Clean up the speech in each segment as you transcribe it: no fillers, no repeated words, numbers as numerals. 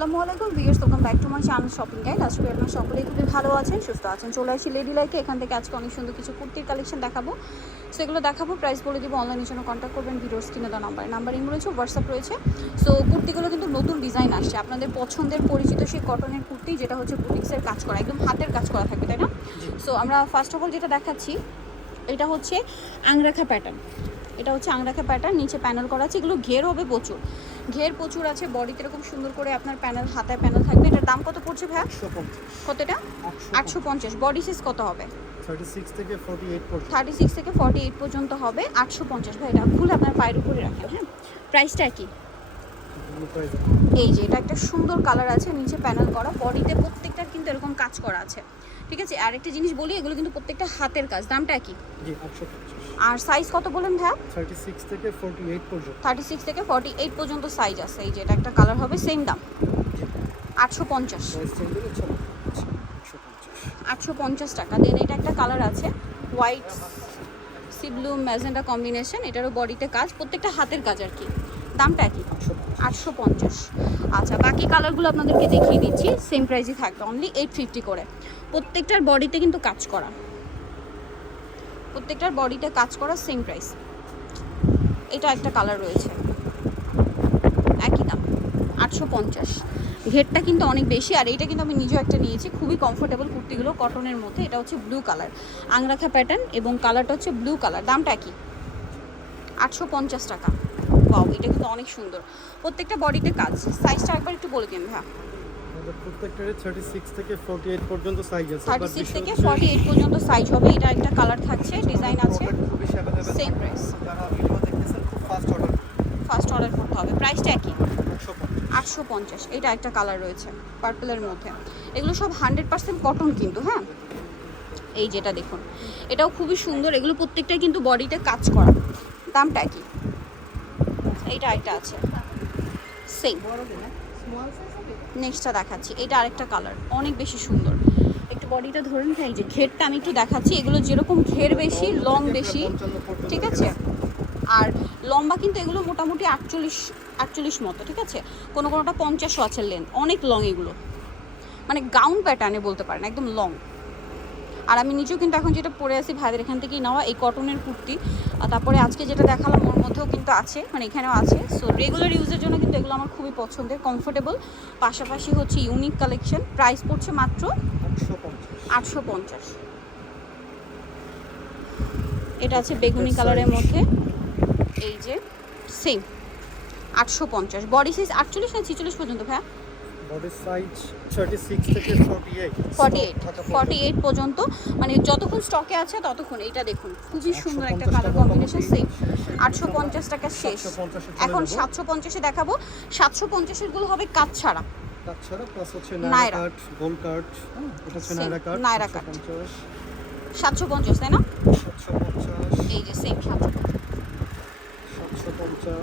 আসসালামু আলাইকুম viewers, welcome back to my channel shopping guide. আজকে আপনারা সকলেই খুবই ভালো আছেন, সুস্থ আছেন। চলে আসি লেডি লাইকে। এখান থেকে আজকে অনেক সুন্দর কিছু কুর্তির কালেকশন দেখাবো। সো এগুলো দেখাবো, প্রাইস বলে দিব। অনলাইনের জন্য কন্ট্যাক্ট করবেন ভিডিওর স্ক্রিনে দেওয়া নাম্বার ইং রয়েছে, হোয়াটসঅ্যাপ রয়েছে। সো কুর্তিগুলো কিন্তু নতুন ডিজাইন আসছে, আপনাদের পছন্দের পরিচিত সেই কটনের কুর্তি, যেটা হচ্ছে বুটিক্সের কাজ করা, একদম হাতের কাজ করা থাকবে, তাই না? সো আমরা ফার্স্ট অফ অল যেটা দেখাচ্ছি, এটা হচ্ছে আংরাখা প্যাটার্ন। এটা হচ্ছে আংরাখা প্যাটার্ন, নিচে প্যানেল করা আছে। এগুলো ঘের হবে প্রচুর, ঘের প্রচুর আছে। বডিতে এরকম সুন্দর করে আপনার প্যানেল, হাতায় প্যানেল থাকবে। এটার দাম কত পড়ছে ভাইয়া? কতটা? 850। বডি সাইজ কত হবে? 36 থেকে 48 পর্যন্ত। 36 থেকে 48 পর্যন্ত হবে। 850 ভাই। এটা খুলে আপনার পায়ের উপরে রাখেন। হ্যাঁ, প্রাইসটা কি? এই যে এটা একটা সুন্দর কালার আছে, নিচে প্যানেল করা, বডিতে প্রত্যেকটার কিন্তু এরকম কাজ করা আছে, ঠিক আছে? আর একটা জিনিস বলি, এগুলো কিন্তু প্রত্যেকটা হাতের কাজ। দামটা কি? জি 850। আর সাইজ কত বলেন ভাইয়া? 36 থেকে 48 পর্যন্ত। 36 থেকে 48 পর্যন্ত সাইজ আছে। এই যে এটা একটা কালার হবে, সেম দাম 850। প্রাইস চেঞ্জ হলে 850। 850 টাকা। দেন এটা একটা কালার আছে, white C blue magenta combination. এটারও বডিতে কাজ, প্রত্যেকটা হাতের কাজ আর কি। দামটা কি? 850। আচ্ছা, বাকি কালারগুলো আপনাদেরকে দেখিয়ে দিচ্ছি, সেম প্রাইসই থাকবে, অনলি 850 করে। প্রত্যেকটার বডিতে কিন্তু কাজ করা, প্রত্যেকটার বডিতে কাজ করা, সেম প্রাইস। এটা একটা কালার রয়েছে, একই দাম 850। ঘেরটা কিন্তু অনেক বেশি। আর এইটা কিন্তু আমি নিজেও একটা নিয়েছি, খুবই কমফোর্টেবল কুর্তিগুলো, কটনের মধ্যে। এটা হচ্ছে ব্লু কালার, আংরাখা প্যাটার্ন, এবং কালারটা হচ্ছে ব্লু কালার। দামটা কি? 850 টাকা। ওয়াও, এটা কিন্তু অনেক সুন্দর, প্রত্যেকটা বডিতে কাজ। সাইজটা একবার একটু বলে দিন ভাই। আমাদের প্রত্যেকটারে 36 থেকে 48 পর্যন্ত সাইজ আছে। 36 থেকে 48 পর্যন্ত সাইজ হবে। এটা একটা কালার থাকছে, ডিজাইন আছে, সেম প্রাইস। যারা ভিডিও দেখতেছেন খুব ফাস্ট অর্ডার করতে হবে। প্রাইসটা কি? 850। 850। এটা একটা কালার রয়েছে পার্পলের মধ্যে। এগুলো সব 100% কটন কিন্তু। হ্যাঁ, এই যেটা দেখুন, এটাও খুবই সুন্দর। এগুলো প্রত্যেকটাই কিন্তু বডিতে কাজ করা। দামটা কি? এইটা একটা আছে, সেম। নেক্সটটা দেখাচ্ছি, এটা আরেকটা কালার, অনেক বেশি সুন্দর। একটু বডিটা ধরেন। এই যে ঘেরটা আমি একটু দেখাচ্ছি, এগুলো যেরকম ঘের বেশি, লং বেশি, ঠিক আছে? আর লম্বা কিন্তু এগুলো মোটামুটি 48 মতো, ঠিক আছে? কোনোটা 50ও আছে লেন্থ, অনেক লং এগুলো, মানে গাউন প্যাটার্নে বলতে পারেন, একদম লং। আর আমি নিজেও কিন্তু এখন যেটা পরে আছি ভাইদের এখান থেকেই নেওয়া, এই কটনের কুর্তি। আর তারপরে আজকে যেটা দেখালাম ওর মধ্যেও কিন্তু আছে, মানে এখানেও আছে। সো রেগুলার ইউজের জন্য কিন্তু এগুলো আমার খুবই পছন্দের, কমফোর্টেবল, পাশাপাশি হচ্ছে ইউনিক কালেকশন। প্রাইস পড়ছে মাত্র 850। এটা আছে বেগুনি কালারের মধ্যে, এই যে সেম 850। বডি সাইজ 48 না 46 পর্যন্ত ভাইয়া? বডি সাইজ 36 থেকে 48 পর্যন্ত, মানে যতক্ষণ স্টকে আছে ততক্ষণ। এইটা দেখুন, খুবই সুন্দর একটা কালার কম্বিনেশন, সেম 850 টাকা শেষ। এখন 750-এ দেখাবো। 750-এর গুলো হবে কাজ ছাড়া, প্লাস হচ্ছে নায়রা কাট, গোল কাট। এটা হচ্ছে নায়রা কাট 750, তাই না? 750। এই যে সেম 750।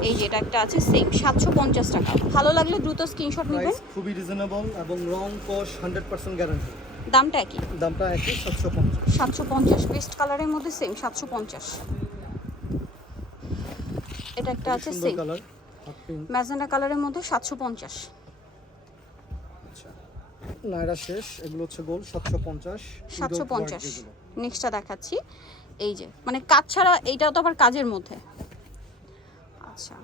এই যে এটা একটা আছে, সেম 750 টাকা। ভালো লাগলে দ্রুত স্ক্রিনশট নেবেন। খুবই রিজনেবল এবং রং কস 100% গ্যারান্টি। দামটা কি? দামটা একই 750। 750 পেস্ট কালারের মধ্যে, সেম 750। এটা একটা আছে সেম কালার, ম্যাজেন্টা কালারের মধ্যে, 750। আচ্ছা, নায়রা শেষ, এগুলো হচ্ছে গোল 750। নেক্সটটা দেখাচ্ছি, এই যে মানে কাজ ছাড়া, এইটা তো আবার কাজের মধ্যে। আচ্ছা,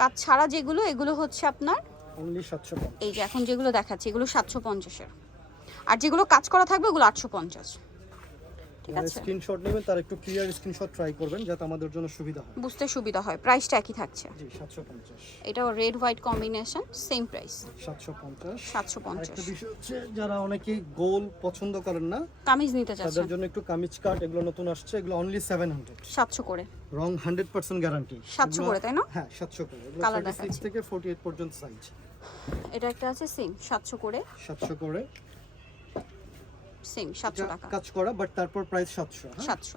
কাজ ছাড়া যেগুলো, এগুলো হচ্ছে আপনার অনলি 750। এই যে এখন যেগুলো দেখাচ্ছি, এগুলো 750-এর। আর যেগুলো কাজ করা থাকবে ওগুলো 850, ঠিক আছে? স্ক্রিনশট নেবেন, তার একটু ক্লিয়ার স্ক্রিনশট ট্রাই করবেন যাতে আমাদের জন্য সুবিধা হয়, বুঝতে সুবিধা হয়। প্রাইসটা একই থাকছে। জি 750। এটাও red white combination, same price 750। 750। একটা বিষয় হচ্ছে, যারা অনেকেই গোল পছন্দ করেন না, কামিজ নিতে চাচ্ছেন, তাদের জন্য একটু কামিজ কাট, এগুলো নতুন আসছে, এগুলো অনলি 700 করে। রং 100% গ্যারান্টি। 700 করে, তাই না? হ্যাঁ 700 করে। এগুলো কালার 36 দেখাচ্ছি। থেকে 48 পর্যন্ত সাইজ। এটা একটা আছে সেম 700 করে, 700 করে, সেম 700 টাকা। কাজ করা, বাট তারপর প্রাইস 700। 700।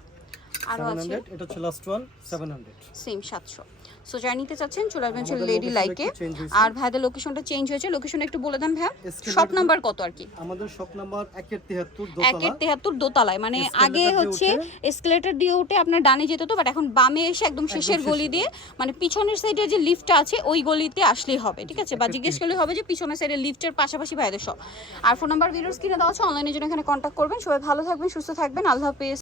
আরো আছে 700 এটা হচ্ছে লাস্ট ওয়ান 700 সেম 700। সো যারা নিতে চাচ্ছেন চলে আসবেন আমাদের লেডি location লাইকে। একটু change হয়েছে। আর ভাইদের লোকেশনটা চেঞ্জ হয়েছে, লোকেশন একটু বলে দেন ভাই। Escalator শপ নাম্বার কত আর কি? আমাদের শপ নাম্বার 1-73 1-73 দোতলা। দোতলায়, মানে Escalator আগে দিয়ে হচ্ছে এসকেলেটর দিয়ে উঠে আপনার ডানে যেতে হতো, বাট এখন বামে এসে একদম শেষের গলি দিয়ে, মানে পিছনের সাইডে যে লিফটটা আছে ওই গলিতে আসলেই হবে, ঠিক আছে? বা জিজ্ঞেস করলেই হবে যে পিছনের সাইডে লিফটের পাশাপাশি ভাইদের শপ। আর ফোন নাম্বার ভিডিওস কিনে দেওয়া আছে, অনলাইনের জন্য এখানে কন্ট্যাক্ট করবেন। সবাই ভালো থাকবেন, সুস্থ থাকবেন, আল্লাহ হাফেজ।